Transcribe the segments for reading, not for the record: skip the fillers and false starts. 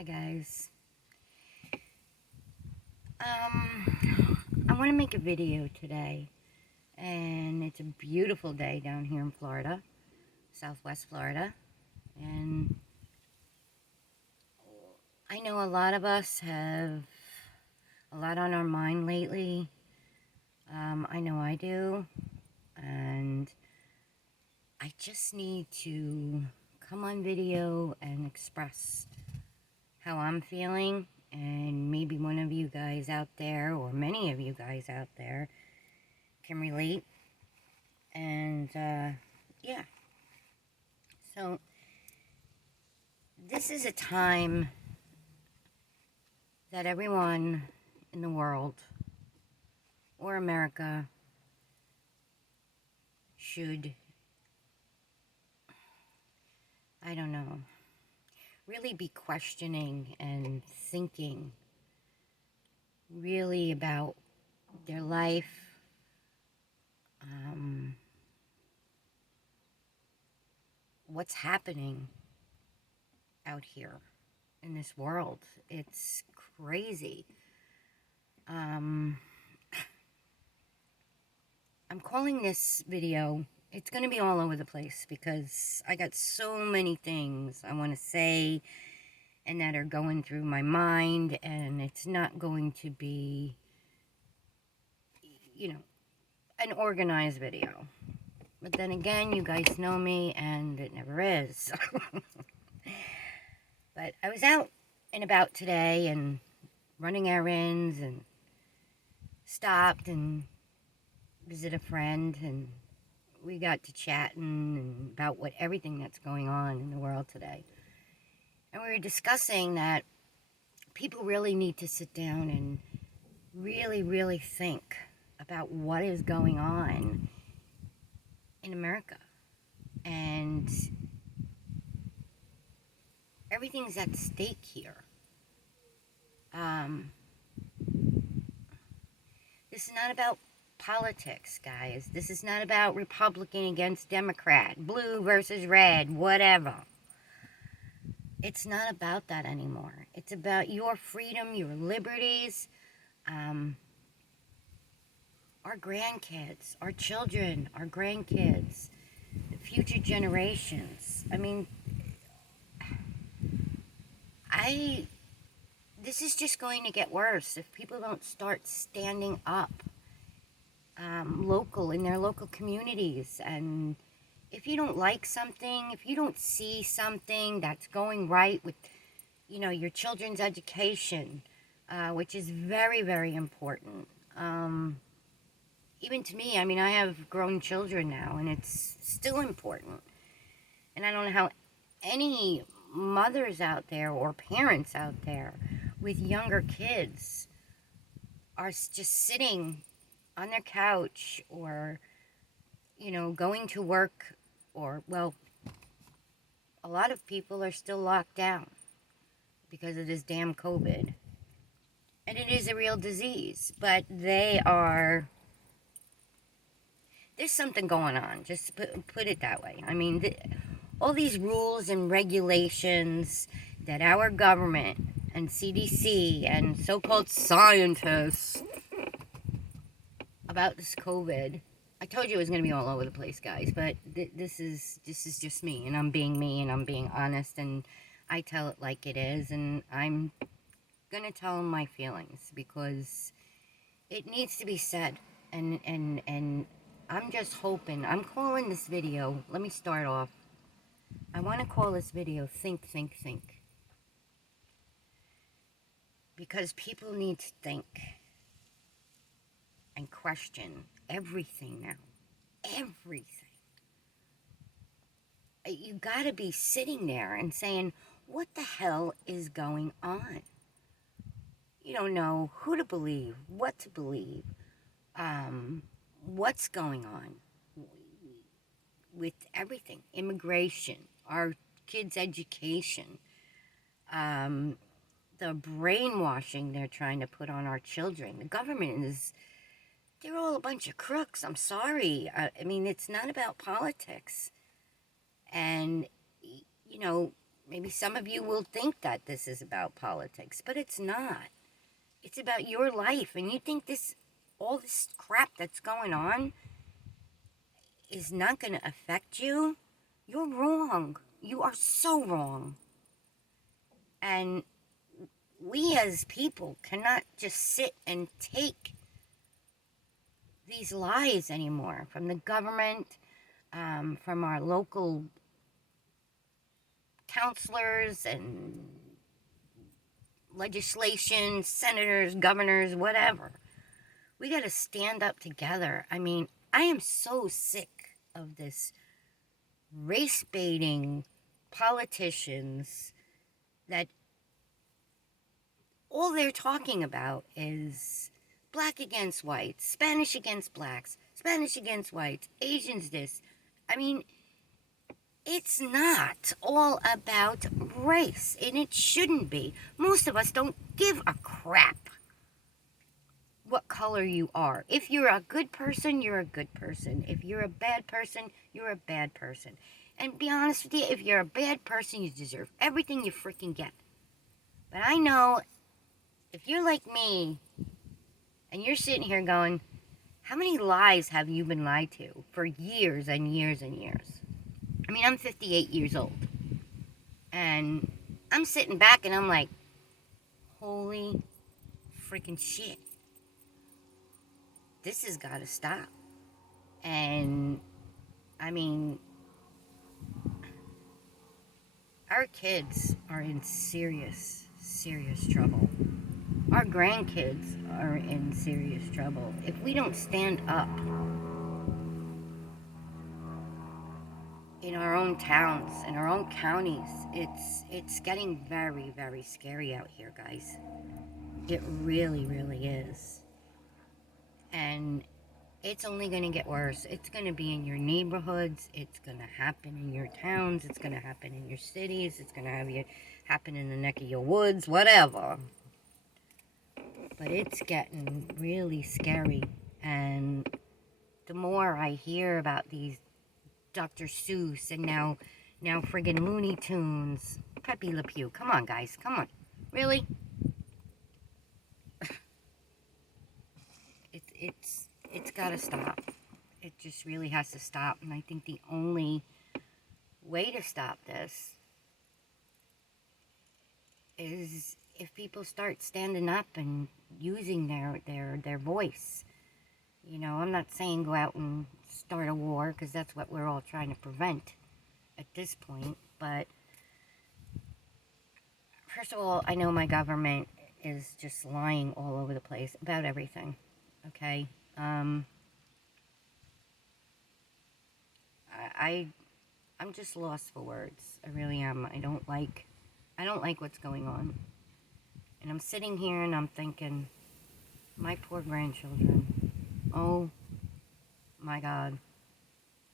Hi guys. I want to make a video today, and it's a beautiful day down here in Florida, Southwest Florida, and I know a lot of us have a lot on our mind lately. I know I do, and I just need to come on video and express how I'm feeling, and maybe one of you guys out there, or many of you guys out there, can relate. And yeah, so this is a time that everyone in the world or America should, I don't know, really be questioning and thinking really about their life, um, what's happening out here in this world. It's crazy. Um, I'm calling this video, it's going to be all over the place because I got so many things I want to say and that are going through my mind, and it's not going to be, you know, an organized video. But then again, you guys know me, and it never is. But I was out and about today and running errands and stopped and visited a friend, and we got to chatting about everything that's going on in the world today. And we were discussing that people really need to sit down and really, really think about what is going on in America. And everything's at stake here. Um, this is not about politics, guys. This is not about Republican against Democrat, blue versus red, whatever. It's not about that anymore. It's about your freedom, your liberties, our grandkids, our children, our grandkids, the future generations. I mean, this is just going to get worse if people don't start standing up local in their local communities. And if you don't like something, if you don't see something that's going right with, your children's education, which is very, very important. Even to me, I mean, I have grown children now, and it's still important. And I don't know how any mothers out there or parents out there with younger kids are just sitting on their couch or, going to work, or, well, a lot of people are still locked down because of this damn COVID. And it is a real disease, but there's something going on, just put it that way. I mean, all these rules and regulations that our government and CDC and so-called scientists about this COVID. I told you it was going to be all over the place, guys, but this is just me, and I'm being me, and I'm being honest, and I tell it like it is, and I'm going to tell my feelings because it needs to be said, and I'm just hoping. I'm calling this video, let me start off. I want to call this video Think, Think, Think, because people need to think and question everything now. Everything. You gotta be sitting there and saying, what the hell is going on? You don't know who to believe, what to believe, what's going on with everything. Immigration, our kids' education, the brainwashing they're trying to put on our children. The government they're all a bunch of crooks. I'm sorry. I mean, it's not about politics. And, Maybe some of you will think that this is about politics, but it's not. It's about your life. And you think all this crap that's going on is not going to affect you? You're wrong. You are so wrong. And we as people cannot just sit and take these lies anymore from the government, from our local counselors and legislation, senators, governors, whatever. We got to stand up together. I mean, I am so sick of this race baiting politicians that all they're talking about is black against whites, Spanish against blacks, Spanish against whites, Asians this. I mean, it's not all about race, and it shouldn't be. Most of us don't give a crap what color you are. If you're a good person, you're a good person. If you're a bad person, you're a bad person. And be honest with you, if you're a bad person, you deserve everything you freaking get. But I know if you're like me and you're sitting here going, how many lies have you been lied to for years and years and years? I mean, I'm 58 years old. And I'm sitting back and I'm like, holy freaking shit. This has got to stop. And, I mean, our kids are in serious, serious trouble. Our grandkids are in serious trouble. If we don't stand up in our own towns, in our own counties, it's getting very, very scary out here, guys. It really, really is. And it's only going to get worse. It's going to be in your neighborhoods. It's going to happen in your towns. It's going to happen in your cities. It's going to happen in the neck of your woods, whatever. But it's getting really scary. And the more I hear about these Dr. Seuss and now friggin' Looney Tunes, Pepe Le Pew. Come on, guys. Come on. Really? It's got to stop. It just really has to stop. And I think the only way to stop this is if people start standing up and using their voice. You know, I'm not saying go out and start a war, because that's what we're all trying to prevent at this point. But first of all, I know my government is just lying all over the place about everything. Okay? I'm just lost for words. I really am. I don't like what's going on. And I'm sitting here and I'm thinking, my poor grandchildren. Oh my God.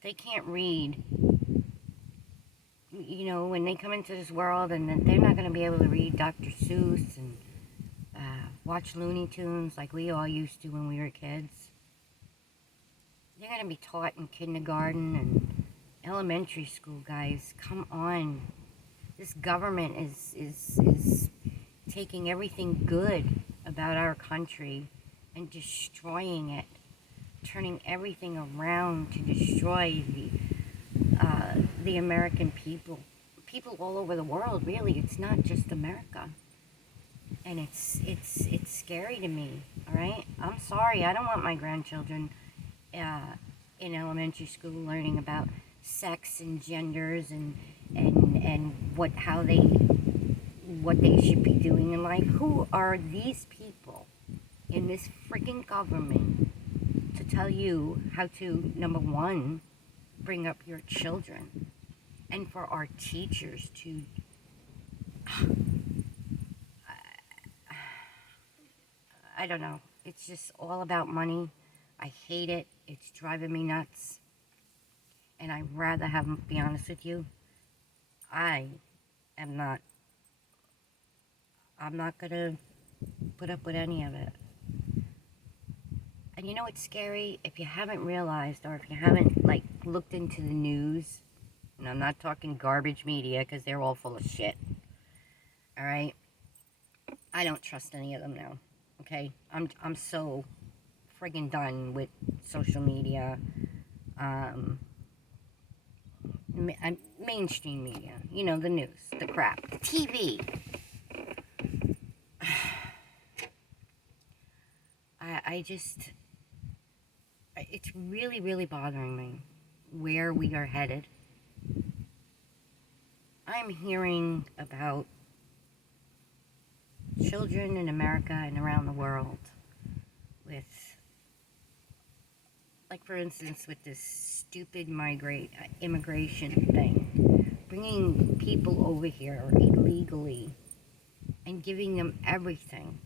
They can't read. You know, when they come into this world, and they're not going to be able to read Dr. Seuss and watch Looney Tunes like we all used to when we were kids. They're going to be taught in kindergarten and elementary school, guys. Come on. This government is taking everything good about our country and destroying it, turning everything around to destroy the American people all over the world. Really, it's not just America. And it's scary to me. All right, I'm sorry. I don't want my grandchildren in elementary school learning about sex and genders and what they should be doing in life. Who are these people in this freaking government to tell you how to, number one, bring up your children, and for our teachers to I don't know. It's just all about money. I hate it. It's driving me nuts. And I'd rather have them, be honest with you, I'm not gonna put up with any of it. And you know what's scary? If you haven't realized, or if you haven't, like, looked into the news, And I'm not talking garbage media because they're all full of shit. All right? I don't trust any of them now. Okay? I'm so friggin' done with social media. Um, mainstream media. You know, the news, the crap, the TV. I just, it's really, really bothering me where we are headed. I'm hearing about children in America and around the world with, like for instance, with this stupid immigration thing, bringing people over here illegally and giving them everything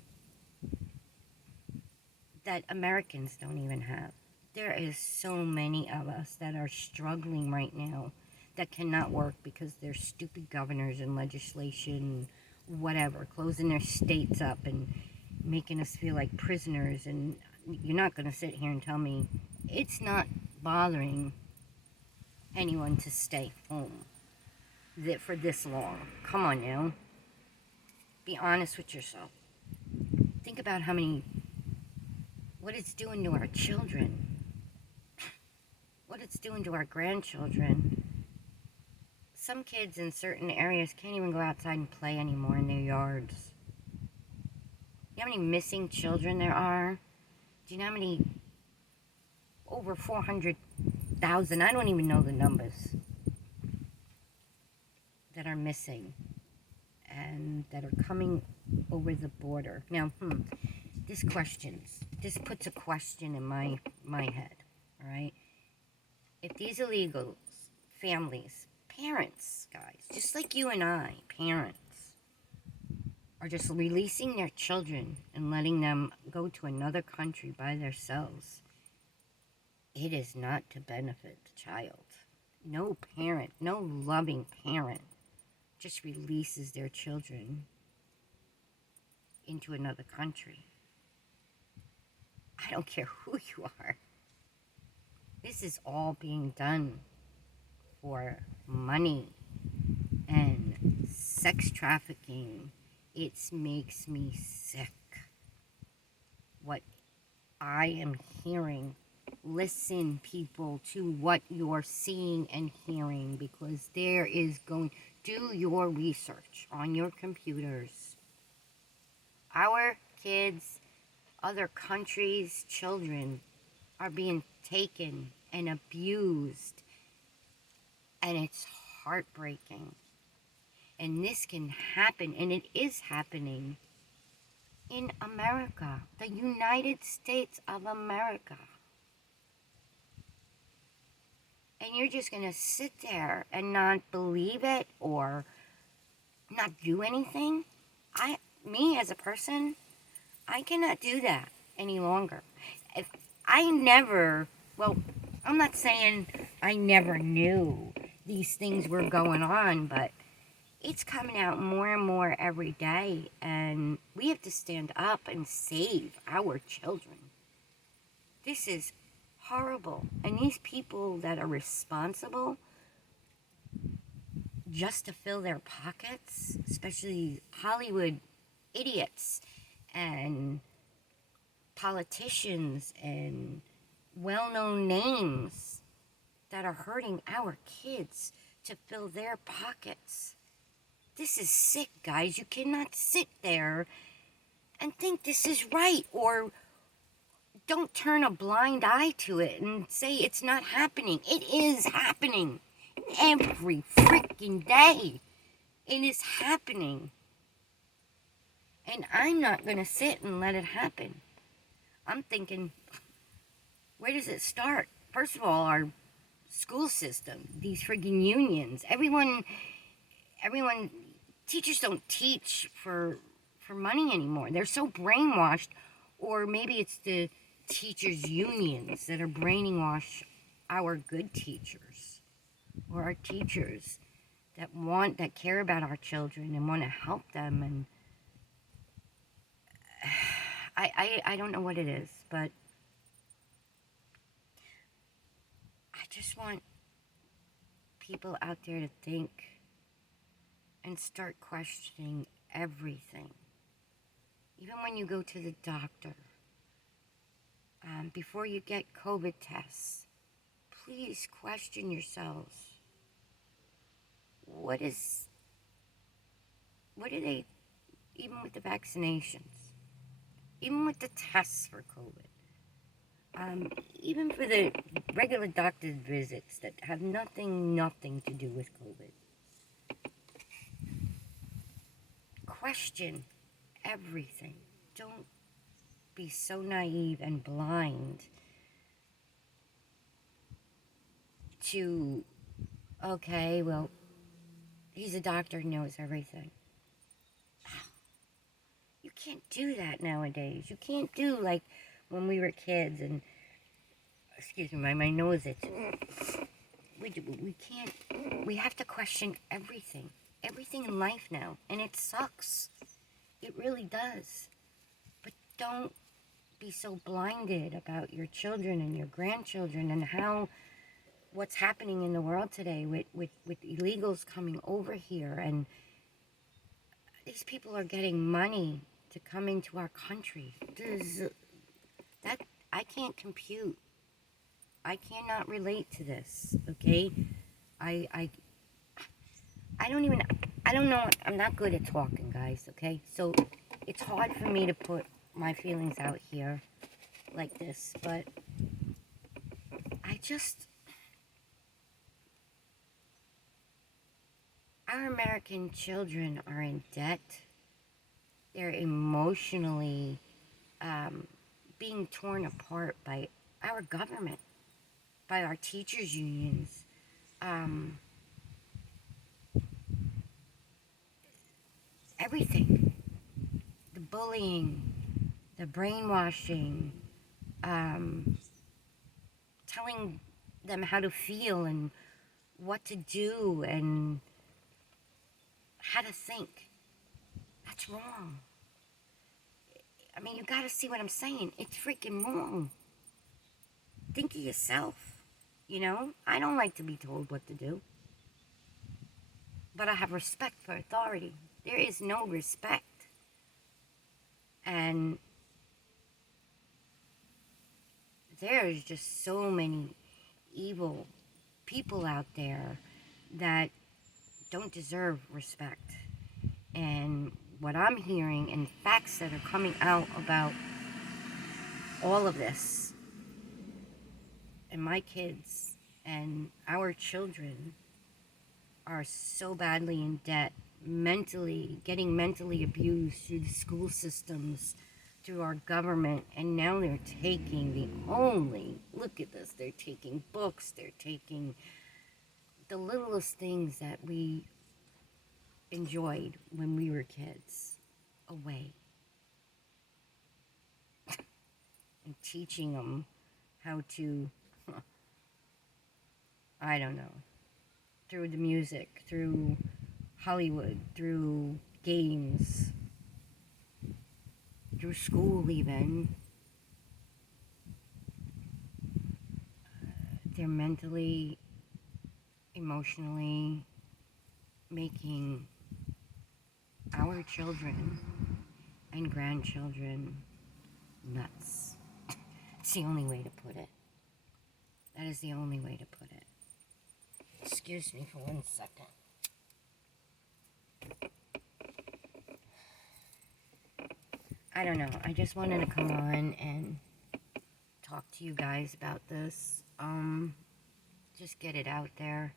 that Americans don't even have. There is so many of us that are struggling right now that cannot work because there's stupid governors and legislation, whatever, closing their states up and making us feel like prisoners. And you're not going to sit here and tell me it's not bothering anyone to stay home for this long. Come on now. Be honest with yourself. Think about what it's doing to our children, what it's doing to our grandchildren. Some kids in certain areas can't even go outside and play anymore in their yards. You know how many missing children there are? Do you know how many? Over 400,000, I don't even know the numbers, that are missing and that are coming over the border. Now, this puts a question in my head, all right? If these illegals, families, parents, guys, just like you and I, parents, are just releasing their children and letting them go to another country by themselves, it is not to benefit the child. No parent, no loving parent just releases their children into another country. I don't care who you are. This is all being done for money and sex trafficking. It makes me sick what I am hearing. Listen, people, to what you're seeing and hearing, because do your research on your computers. Our kids, other countries' children are being taken and abused, and it's heartbreaking. And this can happen, and it is happening in America, the United States of America. And you're just going to sit there and not believe it or not do anything? Me as a person, I cannot do that any longer. If I'm not saying I never knew these things were going on, but it's coming out more and more every day, and we have to stand up and save our children. This is horrible. And these people that are responsible just to fill their pockets, especially Hollywood idiots and politicians and well-known names that are hurting our kids to fill their pockets. This is sick, guys. You cannot sit there and think this is right, or don't turn a blind eye to it and say it's not happening. It is happening every freaking day. It is happening. And I'm not going to sit and let it happen. I'm thinking, where does it start? First of all, our school system, these friggin' unions, everyone, teachers don't teach for money anymore. They're so brainwashed, or maybe it's the teachers' unions that are brainwash our good teachers, or our teachers that care about our children and want to help them. And I don't know what it is, but I just want people out there to think and start questioning everything. Even when you go to the doctor, before you get COVID tests, please question yourselves. What are they, even with the vaccinations, even with the tests for COVID, even for the regular doctor's visits that have nothing to do with COVID. Question everything. Don't be so naive and blind to, okay, well, he's a doctor, knows everything. You can't do that nowadays. You can't do like when we were kids and, excuse me, my nose itches. We can't, we have to question everything. Everything in life now. And it sucks. It really does. But don't be so blinded about your children and your grandchildren and what's happening in the world today with illegals coming over here, and these people are getting money to come into our country. That I can't compute. I cannot relate to this, okay? I don't know, I'm not good at talking, guys, okay? So it's hard for me to put my feelings out here like this, but our American children are in debt. They're emotionally being torn apart by our government, by our teachers' unions. Everything. The bullying, the brainwashing, telling them how to feel and what to do and how to think. That's wrong. I mean, you gotta see what I'm saying. It's freaking wrong. Think of yourself, you know? I don't like to be told what to do. But I have respect for authority. There is no respect. And there's just so many evil people out there that don't deserve respect. And what I'm hearing and facts that are coming out about all of this, and my kids and our children are so badly in debt, getting mentally abused through the school systems, through our government, and now they're taking look at this, they're taking books, they're taking the littlest things that we enjoyed when we were kids away. And teaching them how to, I don't know, through the music, through Hollywood, through games, through school even. They're mentally, emotionally making our children and grandchildren nuts. It's the only way to put it. That is the only way to put it. Excuse me for 1 second. I don't know. I just wanted to come on and talk to you guys about this. Just get it out there.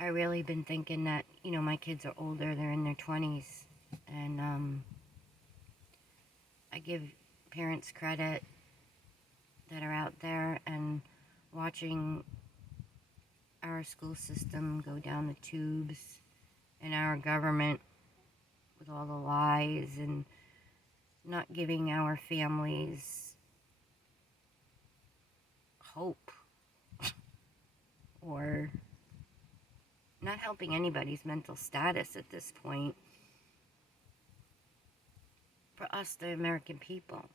I really been thinking that, you know, my kids are older. They're in their 20s. And I give parents credit that are out there and watching our school system go down the tubes, and our government with all the lies and not giving our families hope or not helping anybody's mental status at this point. For us, the American people,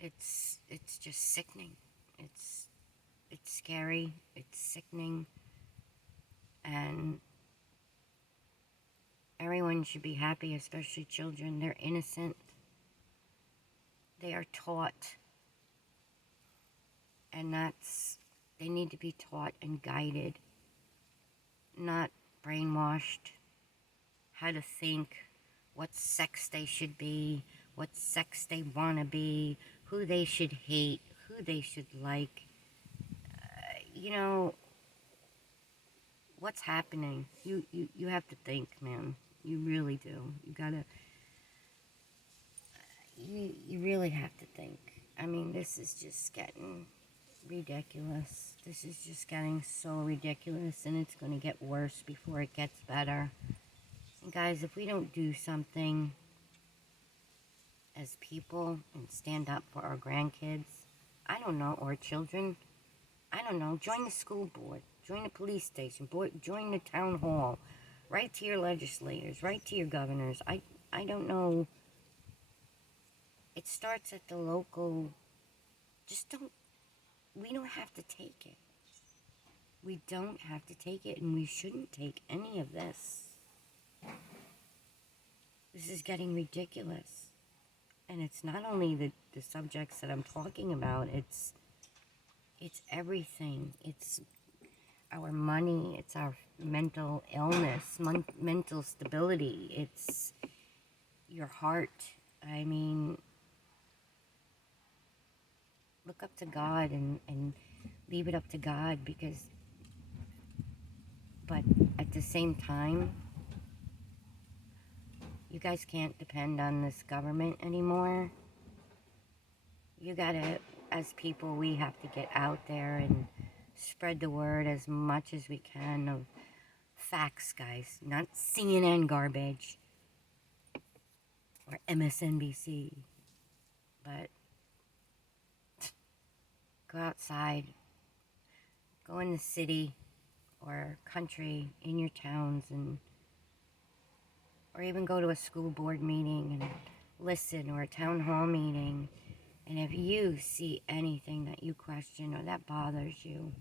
it's just sickening. It's scary. It's sickening. And everyone should be happy, especially children. They're innocent. They are taught. And they need to be taught and guided, not brainwashed, how to think, what sex they should be, what sex they want to be, who they should hate, who they should like. You know, what's happening? You have to think, man. You really do. You really have to think. I mean, this is just getting ridiculous. This is just getting so ridiculous, and it's going to get worse before it gets better. And guys, if we don't do something as people and stand up for our grandkids, I don't know, or children, I don't know, join the school board, join the police station, join the town hall, write to your legislators, write to your governors. I don't know. It starts at the local. We don't have to take it. We don't have to take it, and we shouldn't take any of this. This is getting ridiculous. And it's not only the subjects that I'm talking about, it's everything. It's our money, it's our mental illness, mental stability, it's your heart. I mean, look up to God and leave it up to God, but at the same time, you guys can't depend on this government anymore. You gotta, as people, we have to get out there and spread the word as much as we can of facts, guys, not CNN garbage or MSNBC, but go outside, go in the city or country, in your towns, or even go to a school board meeting and listen, or a town hall meeting. And if you see anything that you question or that bothers you,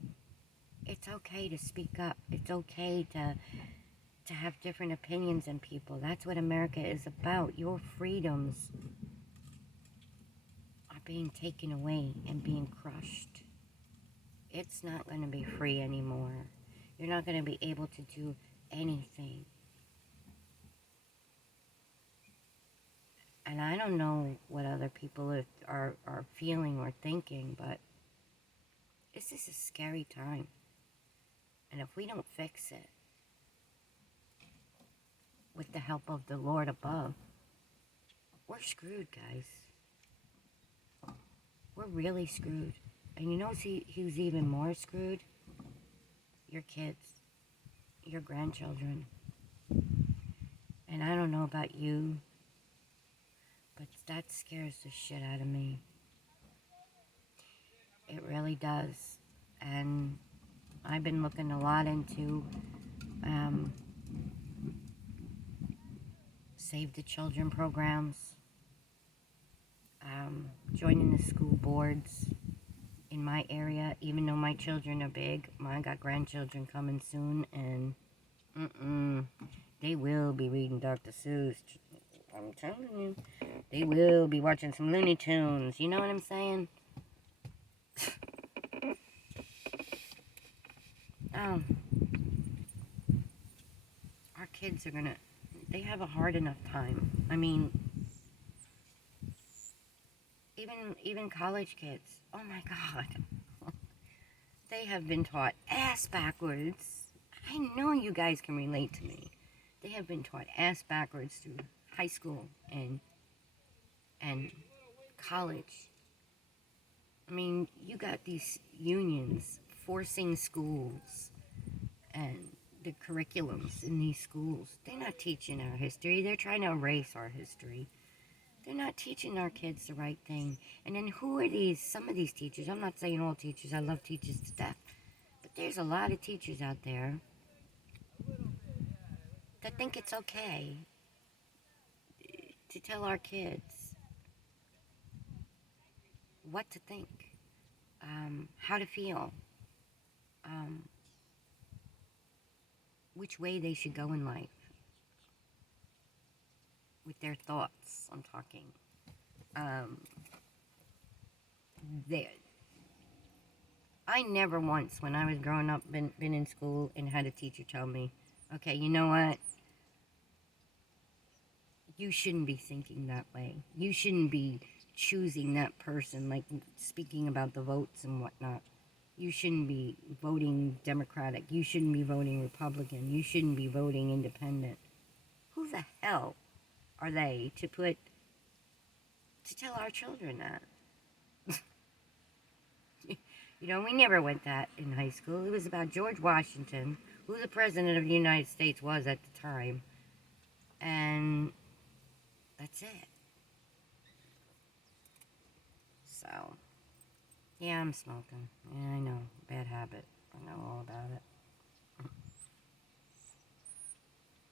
it's okay to speak up. It's okay to have different opinions than people. That's what America is about. Your freedoms are being taken away and being crushed. It's not going to be free anymore. You're not going to be able to do anything. And I don't know what other people are feeling or thinking, but this is a scary time. And if we don't fix it, with the help of the Lord above, we're screwed, guys. We're really screwed. And you know who's even more screwed? Your kids, your grandchildren. And I don't know about you, but that scares the shit out of me. It really does. And I've been looking a lot into Save the Children programs, joining the school boards in my area, even though my children are big. I got grandchildren coming soon, and they will be reading Dr. Seuss. I'm telling you, they will be watching some Looney Tunes. You know what I'm saying? Our kids they have a hard enough time. I mean, even college kids. Oh my God. They have been taught ass backwards. I know you guys can relate to me. They have been taught ass backwards through high school and college. I mean, you got these unions forcing schools and the curriculums in these schools. They're not teaching our history. They're trying to erase our history. They're not teaching our kids the right thing. And then who are some of these teachers? I'm not saying all teachers. I love teachers to death. But there's a lot of teachers out there that think it's okay to tell our kids what to think, how to feel. which way they should go in life. With their thoughts, I'm talking. I never once, when I was growing up, been in school and had a teacher tell me, okay, you know what? You shouldn't be thinking that way. You shouldn't be choosing that person, like speaking about the votes and whatnot. You shouldn't be voting Democratic. You shouldn't be voting Republican. You shouldn't be voting Independent. Who the hell are they to tell our children that? You know, we never went that in high school. It was about George Washington, who the President of the United States was at the time, and that's it. So, yeah, I'm smoking. Yeah, I know. Bad habit. I know all about it.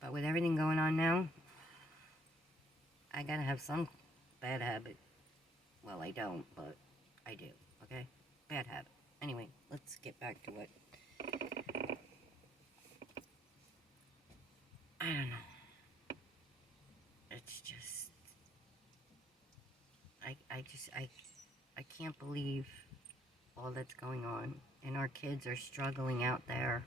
But with everything going on now, I gotta have some bad habit. Well, I don't, but I do, okay? Bad habit. Anyway, let's get back to it. I don't know. It's just... I can't believe all that's going on. And our kids are struggling out there.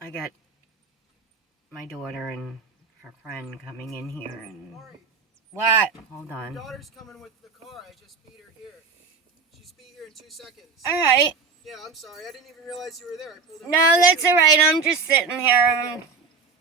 I got my daughter and her friend coming in here and... Mari, What? Hold on. your daughter's coming with the car. I just beat her here. She's be here in 2 seconds. Alright. Yeah, I'm sorry. I didn't even realize you were there. I pulled her. No, that's alright. I'm just sitting here.